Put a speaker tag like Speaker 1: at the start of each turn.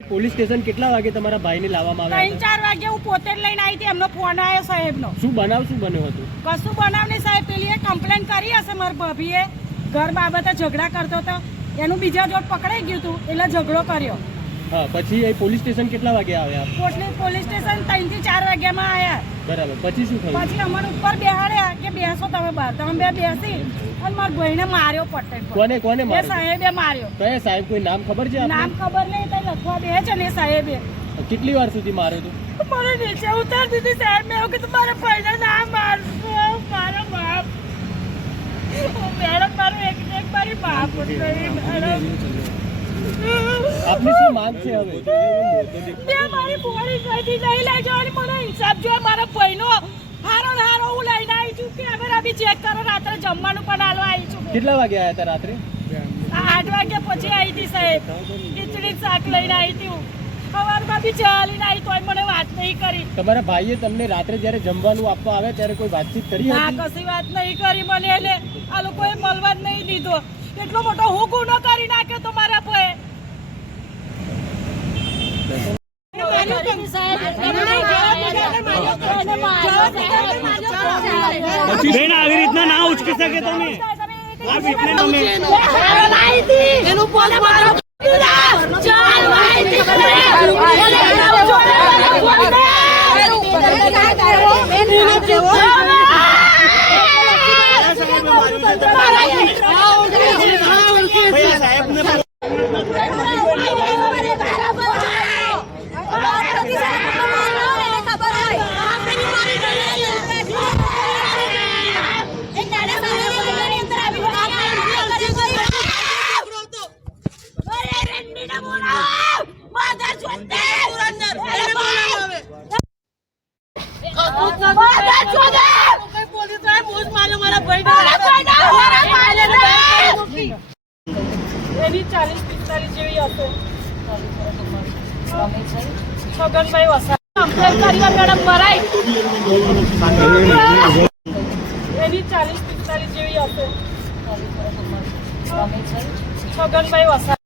Speaker 1: Police station કેટલા વાગે તમારા ભાઈને લાવવામાં
Speaker 2: ત્રણ
Speaker 1: આવ્યા
Speaker 2: ચાર વાગે હું પોતે જ લઈને આવી હતી એમનો ફોન આવ્યો સાહેબનો.
Speaker 1: શું બનાવ શું બન્યો હતો?
Speaker 2: કશું બનાવ ને સાહેબ પેલીએ કમ્પ્લેન કરી હશે મારા ભાભીએ. ઘર બાબતે ઝઘડા કરતો હતો. એનું બીજા જોડ પકડાઈ ગયું હતું એટલે ઝઘડો કર્યો.
Speaker 1: હા પછી એ પોલીસ સ્ટેશન કેટલા વાગે આવ્યા?
Speaker 2: પોલીસ પોલીસ સ્ટેશન ત્રણથી ચાર વાગ્યામાં આવ્યા.
Speaker 1: બરાબર પછી શું થયું?
Speaker 2: પછી અમારે ઉપર બેહાડ્યા કે બેસો તમે બહાર તમે બે બેસી. અને મારા ભાઈને માર્યો પટેલ.
Speaker 1: કોને કોને
Speaker 2: એ
Speaker 1: માર્યો?
Speaker 2: સાહેબે માર્યો.
Speaker 1: કયા સાહેબ કોઈ નામ ખબર છે
Speaker 2: નામ ખબર નહીં તો લખવા દે છે ને એ સાહેબે.
Speaker 1: કેટલી વાર સુધી માર્યો તું?
Speaker 2: મને નીચે ઉતાર દીધી સાહેબ મેં એવું કીધું મારા ભાઈને ના મારશો મારો બાપ. મેડમ મારું એક ને એક મારી બાપ
Speaker 1: આપની શું માંગ છે હવે?
Speaker 2: મેં મારી પોળી ગઈથી લઈ લેજો અને મને હિસાબ જો મારા ભાઈનો હારો હારો હું લઈને આવી છું. કેમેરા બી ચેક કરો રાત્રે જમવાનું પણ હાલો આવી છું.
Speaker 1: કેટલા વાગે આવ્યા હતા રાત્રે?
Speaker 2: આઠ વાગ્યા પછી આવી હતી સાહેબ. ખીચડી શાક લઈને આવી હતી હું. સવારમાં બી ચાલીને આવી તોય મને વાત નહીં કરી.
Speaker 1: તમારા ભાઈએ તમને રાત્રે જ્યારે જમવાનું આપવા આવે ત્યારે કોઈ વાતચીત કરી
Speaker 2: ના કશી વાત નહીં કરી મને એટલે આ લોકોએ મળવા જ નહીં દીધો. એટલો મોટો હું ગુનો કરી નાખ્યો તો મારા ભાઈએ
Speaker 3: બેન આવી રીતના ના ઉચકી શકે તમે.
Speaker 2: એનું બોલે મારો ચાલ એની ચાલીસ પિસ્તાલીસ જેવી હશે છગનભાઈ વસા કમ્પ્લેન મેડમ મરાય એની ચાલીસ પિસ્તાલીસ જેવી હશે છગનભાઈ વસા